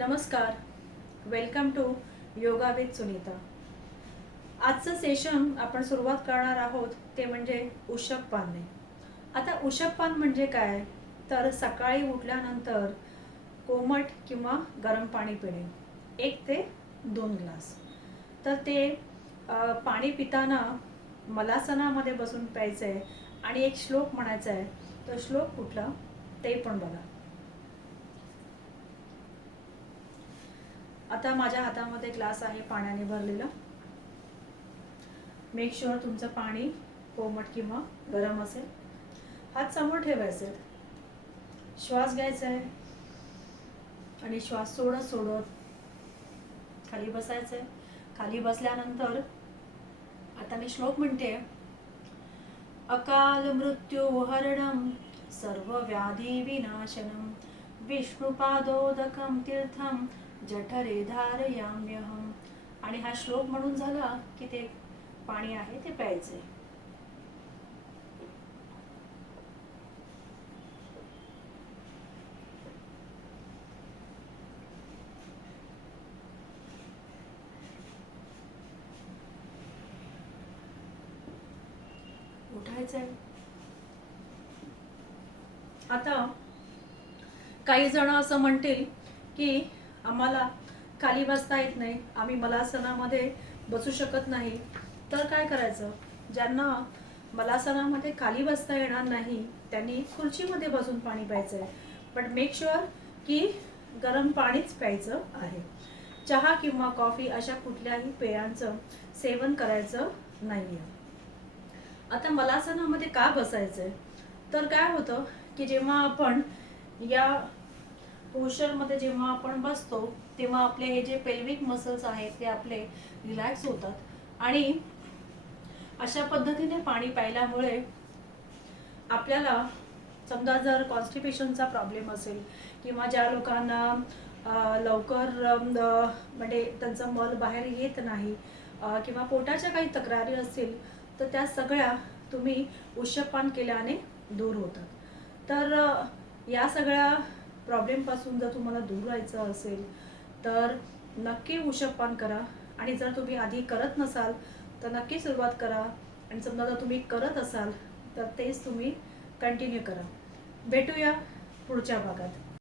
नमस्कार, welcome to yoga with Sunita. आजचं session आपण सुरुवात करणार आहोत ते म्हणजे उशकपाने. आता उशकपान म्हणजे काय, तर सकाळी उठल्यानंतर कोमट किंवा गरम पाणी पिणे 1 ते 2 ग्लास. तर ते पाणी पिताना मलासनामध्ये बसून प्यायचं आहे आणि एक श्लोक म्हणायचा आहे. तो श्लोक कुठला ते पण बघा. आता माझ्या हातामध्ये ग्लास आहे पाण्याने भरलेला. मेक शुअर तुमचं पाणी कोमट किंवा गरम असेल. हात समोर ठेवायचे, श्वास घ्यायचा आहे आणि श्वास सोडत सोडत खाली बसायचं आहे. खाली बसल्यानंतर आता मी श्लोक म्हणते. अकाल मृत्यू हरणम सर्व व्याधी विनाशनम विष्णुपादोदकम तीर्थम जठरे धारयाम्यहम. आणि हा श्लोक म्हणून झाला की ते पाणी आहे ते प्यायचे. उठायचंय. आता काही जण असं म्हणतील की आम्हाला खाली बसता येत नाही, आम्ही मलासनामध्ये बसू शकत नाही. तर काय करायचं? ज्यांना मलासनामध्ये खाली बसता येणार नाही त्यांनी खुर्चीमध्ये बसून पाणी प्यायचं आहे. पण मेक शुअर की गरम पाणीच प्यायचं आहे. चहा किंवा कॉफी अशा कुठल्याही पेयांचं सेवन करायचं नाही आहे. आता मलासनामध्ये का बसायचं आहे, तर काय होतं की जेव्हा आपण या पोश्चरमध्ये जेव्हा आपण बसतो तेव्हा आपले हे जे पेल्विक मसल्स आहेत ते आपले रिलॅक्स होतात आणि अशा पद्धतीने पाणी प्यायल्यामुळे आपल्याला समजा जर कॉन्स्टिपेशनचा प्रॉब्लेम असेल किंवा ज्या लोकांना लवकर म्हणजे त्यांचं मल बाहेर येत नाही किंवा पोटाच्या काही तक्रारी असतील तर त्या सगळ्या तुम्ही उशकपान केल्याने दूर होतात. तर या सगळ्या प्रॉब्लेमपासून जर तुम्हाला दूर राहायचं असेल तर नक्की उशकपान करा. आणि जर तुम्ही आधी करत नसाल तर नक्की सुरुवात करा. आणि समजा जर तुम्ही करत असाल तर तेच तुम्ही कंटिन्यू करा. भेटूया पुढच्या भागात.